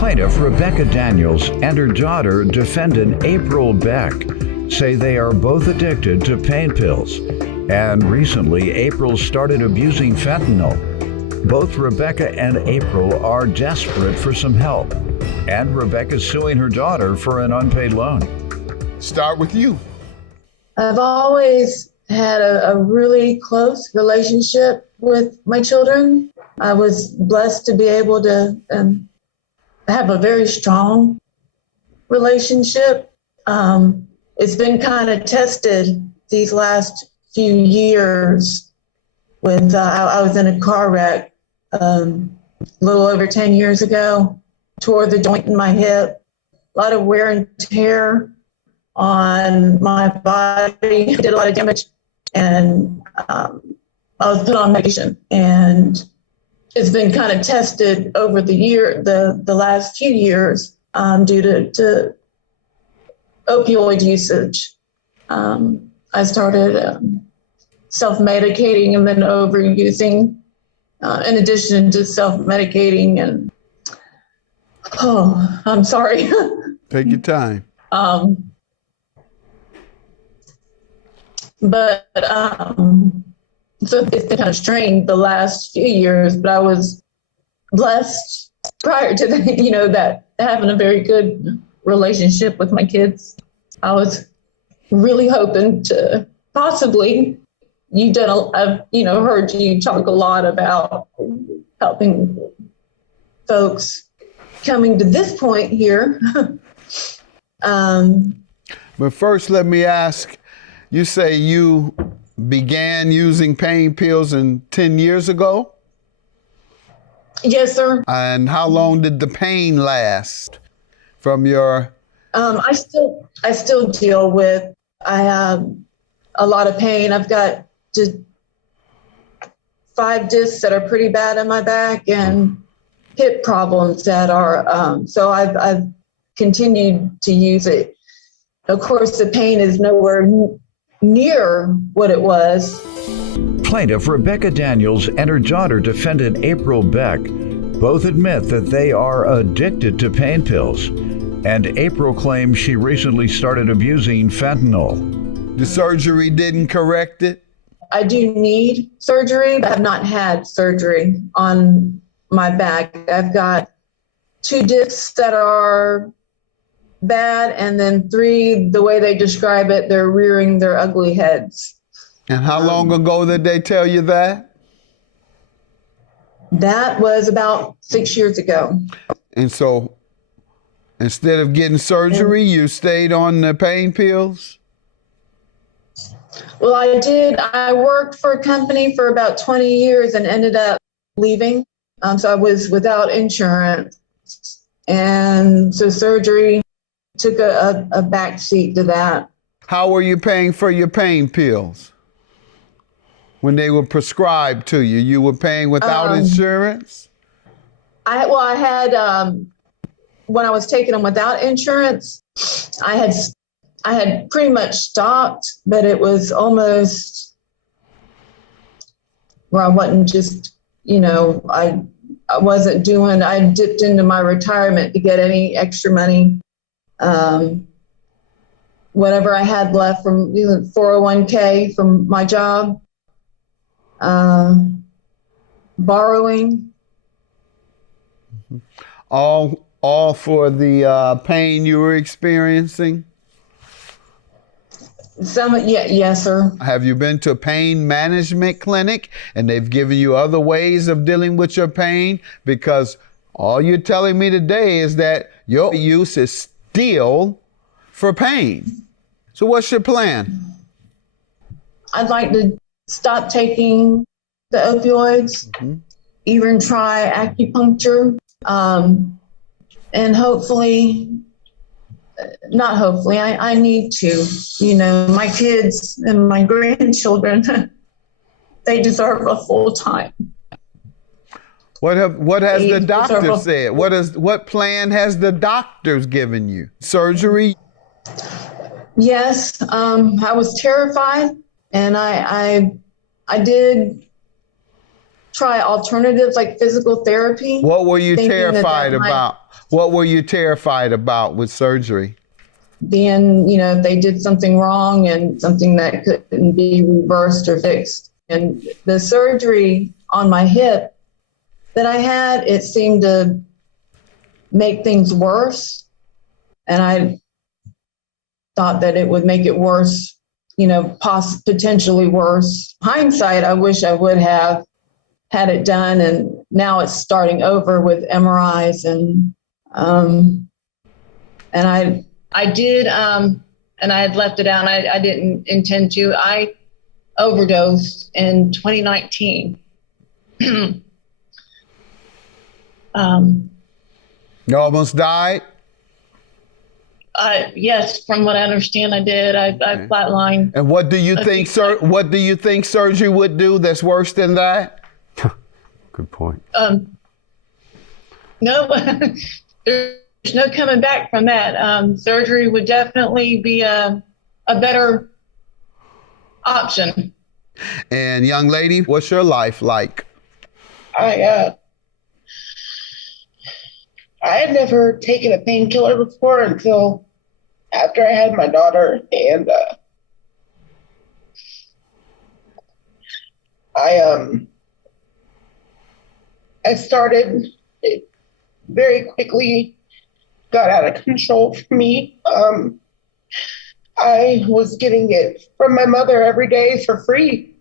Plaintiff Rebecca Daniels and her daughter, defendant April Beck, say they are both addicted to pain pills. And recently, April started abusing fentanyl. Both Rebecca and April are desperate for some help. And Rebecca's suing her daughter for an unpaid loan. Start with you. I've always had a really close relationship with my children. I was blessed to be able to have a very strong relationship. It's been kind of tested these last few years with, I was in a car wreck a little over 10 years ago, tore the joint in my hip, a lot of wear and tear on my body, did a lot of damage, and I was put on medication. And it's been kind of tested over the last few years due to opioid usage. I started self-medicating and then overusing, in addition to self-medicating. And I'm sorry. Take your time. So it's been kind of strained the last few years, but I was blessed prior to that, that having a very good relationship with my kids. I was really hoping to possibly, I've heard you talk a lot about helping folks coming to this point here. But first, let me ask, you say you began using pain pills 10 years ago? Yes, sir. And how long did the pain last from your? I still deal with, I have a lot of pain. I've got 5 discs that are pretty bad in my back and hip problems that are, so I've continued to use it. Of course, the pain is nowhere near what it was. Plaintiff Rebecca Daniels and her daughter, defendant April Beck, both admit that they are addicted to pain pills. And April claims she recently started abusing fentanyl. The surgery didn't correct it? I do need surgery, but I've not had surgery on my back. I've got 2 discs that are bad, and then 3, the way they describe it, they're rearing their ugly heads. And how long ago did they tell you that? That was about 6 years ago. And so instead of getting surgery, you stayed on the pain pills? Well, I did. I worked for a company for about 20 years and ended up leaving. So I was without insurance. And so surgery took a backseat to that. How were you paying for your pain pills? When they were prescribed to you, you were paying without insurance? I had, when I was taking them without insurance, I had pretty much stopped, but it was almost where I wasn't just, I wasn't doing, I dipped into my retirement to get any extra money. Whatever I had left from 401k from my job, borrowing. All for the pain you were experiencing? Yes, sir. Have you been to a pain management clinic and they've given you other ways of dealing with your pain? Because all you're telling me today is that your use is still for pain. So what's your plan? I'd like to stop taking the opioids, even try acupuncture, and hopefully, not hopefully, I need to, my kids and my grandchildren, they deserve a full time. What has the doctor said? What plan has the doctors given you? Surgery? Yes, I was terrified, and I did try alternatives like physical therapy. What were you thinking that terrified that might about? What were you terrified about with surgery? Being, they did something wrong and something that couldn't be reversed or fixed. And the surgery on my hip that I had, it seemed to make things worse. And I thought that it would make it worse, potentially worse. Hindsight, I wish I would have had it done. And now it's starting over with MRIs and I did, and I had left it out. I didn't intend to. I overdosed in 2019. You almost died? Yes, from what I understand, I did. I flatlined. And what do you think, sir? What do you think surgery would do that's worse than that? Good point. No, there's no coming back from that. Surgery would definitely be a better option. And young lady, what's your life like? I had never taken a painkiller before until after I had my daughter, and I started. It very quickly got out of control for me. I was getting it from my mother every day for free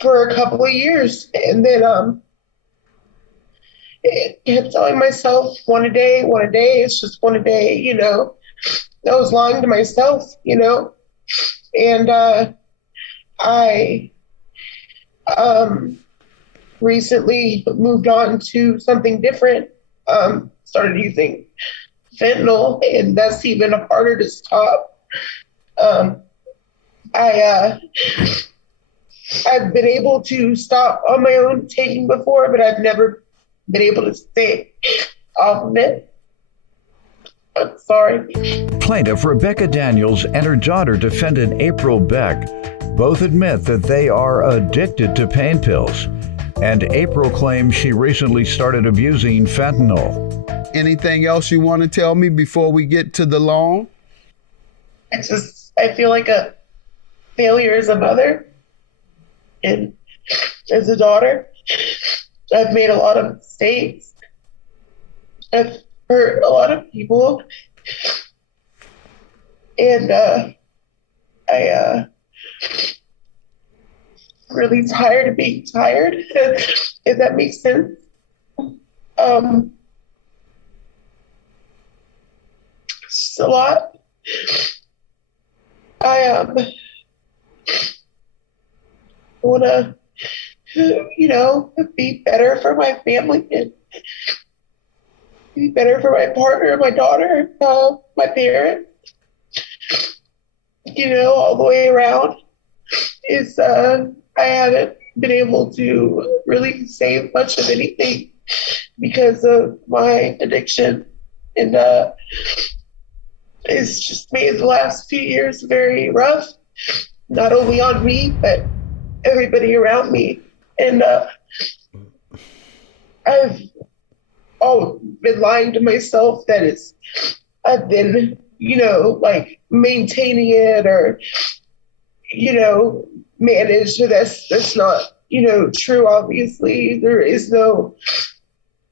for a couple of years, and then it kept telling myself one a day, it's just one a day, I was lying to myself, and I recently moved on to something different, started using fentanyl, and that's even harder to stop. I've been able to stop on my own taking before, but I've never been able to stay off of it. I'm sorry. Plaintiff Rebecca Daniels and her daughter, defendant April Beck, both admit that they are addicted to pain pills. And April claims she recently started abusing fentanyl. Anything else you want to tell me before we get to the loan? I feel like a failure as a mother and as a daughter. I've made a lot of mistakes. I've hurt a lot of people. And I really tired of being tired, if that makes sense. It's a lot. I want to, be better for my family and be better for my partner, my daughter, my parents, all the way around. I haven't been able to really save much of anything because of my addiction. And it's just made the last few years very rough, not only on me, but everybody around me. And I've been lying to myself that I've been, maintaining it or, managed. So that's not, true, obviously. There is no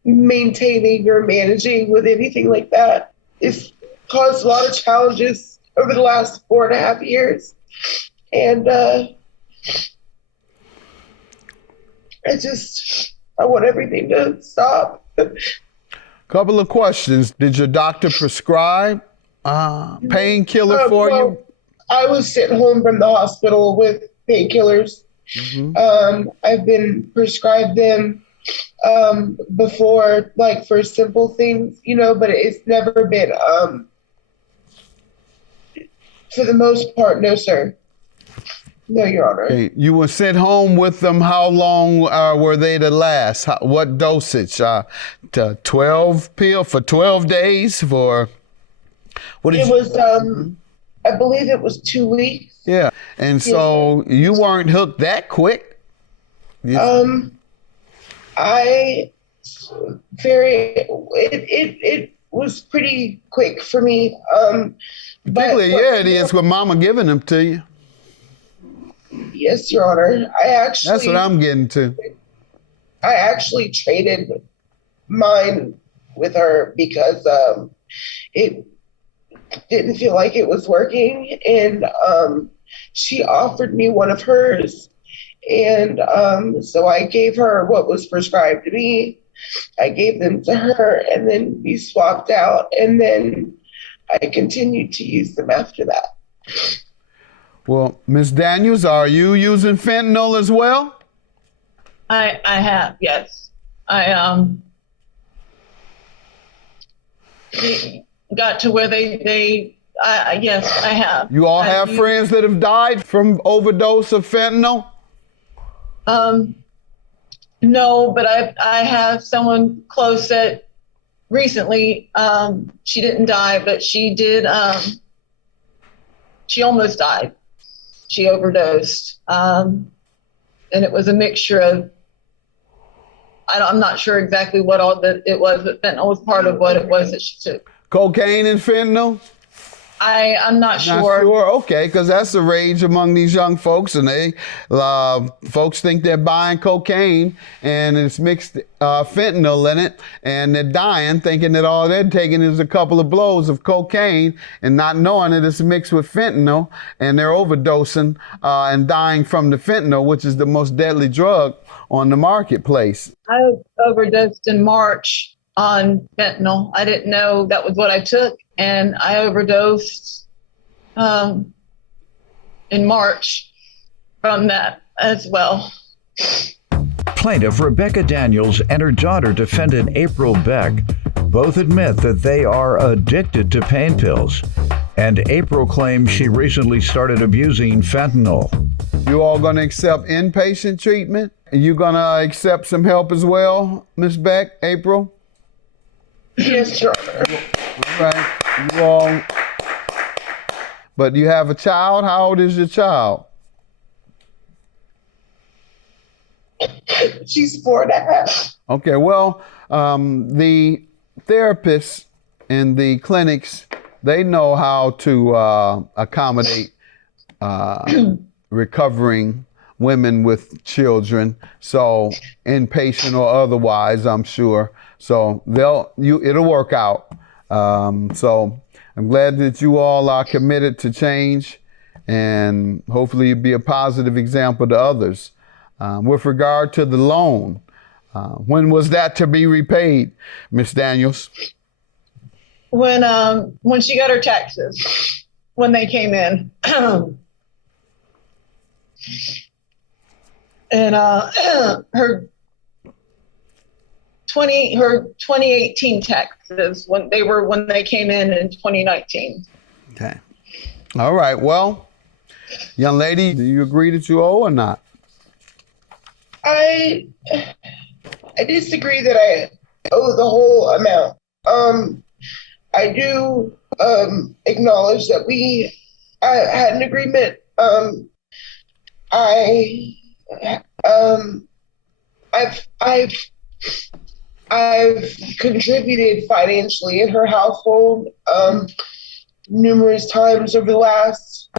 maintaining or managing with anything like that. It's caused a lot of challenges over the last 4.5 years. And I want everything to stop. Couple of questions. Did your doctor prescribe painkiller for you? I was sent home from the hospital with painkillers. Mm-hmm. I've been prescribed them before, like for simple things, but it's never been, for the most part, no, sir. No, Your Honor. Okay. You were sent home with them. How long were they to last? What dosage? 12 pill for 12 days for? What did it was, I believe it was 2 weeks. Yeah. And so you weren't hooked that quick? I it was pretty quick for me. Particularly, yeah, it is with mama giving them to you. Yes, Your Honor. That's what I'm getting to. I actually traded mine with her because it didn't feel like it was working, and she offered me one of hers, and so I gave her what was prescribed to me. I gave them to her, and then we swapped out, and then I continued to use them after that. Well, Ms. Daniels, are you using fentanyl as well? I have, yes. I got to where yes, I have. You all have friends that have died from overdose of fentanyl? No, but I have someone close that recently, she didn't die, but she did, she almost died. She overdosed. And it was a mixture of, I'm not sure exactly what all that it was, but fentanyl was part of what it was that she took. Cocaine and fentanyl? I'm not sure. Not sure? Okay, because that's the rage among these young folks, and they folks think they're buying cocaine and it's mixed fentanyl in it, and they're dying thinking that all they're taking is a couple of blows of cocaine and not knowing that it's mixed with fentanyl, and they're overdosing and dying from the fentanyl, which is the most deadly drug on the marketplace. I overdosed in March on fentanyl. I didn't know that was what I took, and I overdosed in March from that as well. Plaintiff Rebecca Daniels and her daughter, defendant April Beck, both admit that they are addicted to pain pills, and April claims she recently started abusing fentanyl. You all going to accept inpatient treatment? You going to accept some help as well, Ms. Beck, April? Yes, Your Honor. All right. You all. But you have a child? How old is your child? She's 4.5. Okay, well, the therapists in the clinics, they know how to accommodate recovering women with children, so inpatient or otherwise, I'm sure. So it'll work out. So I'm glad that you all are committed to change, and hopefully you'll be a positive example to others. With regard to the loan, when was that to be repaid, Ms. Daniels? When she got her taxes, when they came in. And her 2018 taxes when they came in 2019. Okay. All right. Well, young lady, do you agree that you owe or not? I disagree that I owe the whole amount. I do acknowledge that I had an agreement. I've contributed financially in her household numerous times over the last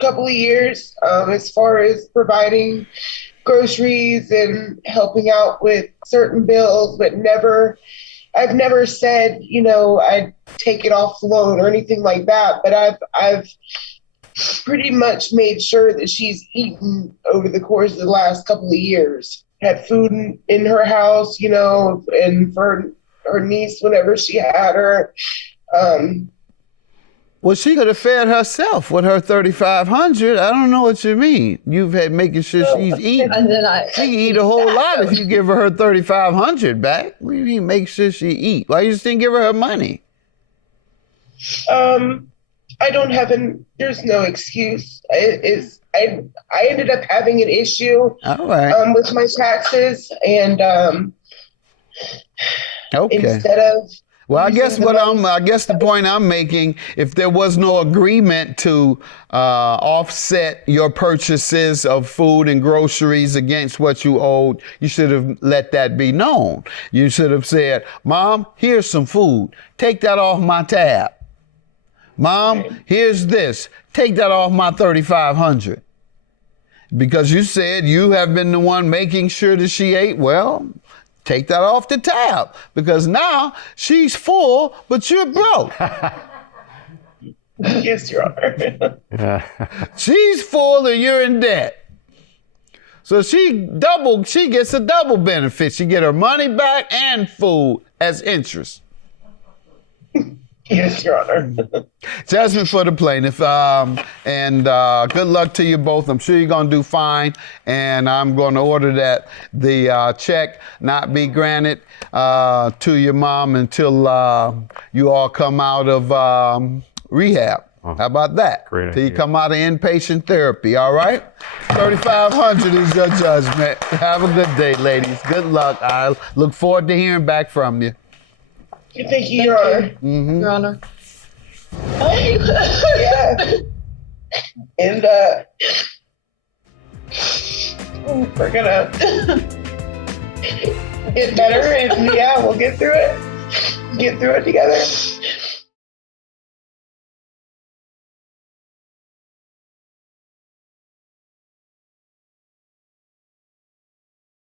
couple of years, as far as providing groceries and helping out with certain bills, but I've never said, I'd take it off the loan or anything like that. But I've pretty much made sure that she's eaten over the course of the last couple of years. Had food in her house, and for her niece whenever she had her. Well, she could have fed herself with her $3,500. I don't know what you mean. You've had making sure she's eating. And then she can eat a whole lot if you give her $3,500 back. What do you mean make sure she eat? Why you just didn't give her money? I don't have there's no excuse. I ended up having an issue all right. With my taxes, and okay. instead of Well, I guess the point I'm making, if there was no agreement to offset your purchases of food and groceries against what you owed, you should have let that be known. You should have said, Mom, here's some food. Take that off my tab. Mom, here's this. Take that off my $3,500. Because you said you have been the one making sure that she ate. Well, take that off the tab, because now she's full, but you're broke. Yes, Your Honor. She's full and you're in debt. So she gets a double benefit. She get her money back and food as interest. Yes, Your Honor. Judgment for the plaintiff. And good luck to you both. I'm sure you're going to do fine. And I'm going to order that the check not be granted to your mom until you all come out of rehab. Oh, how about that? Great Till you idea. come out of inpatient therapy, all right? $3,500 is your judgment. Have a good day, ladies. Good luck. I look forward to hearing back from you. Thank you, Your Honor. Mm-hmm. Your Honor. Yeah. And we're gonna get better, and yeah, we'll get through it. Get through it together.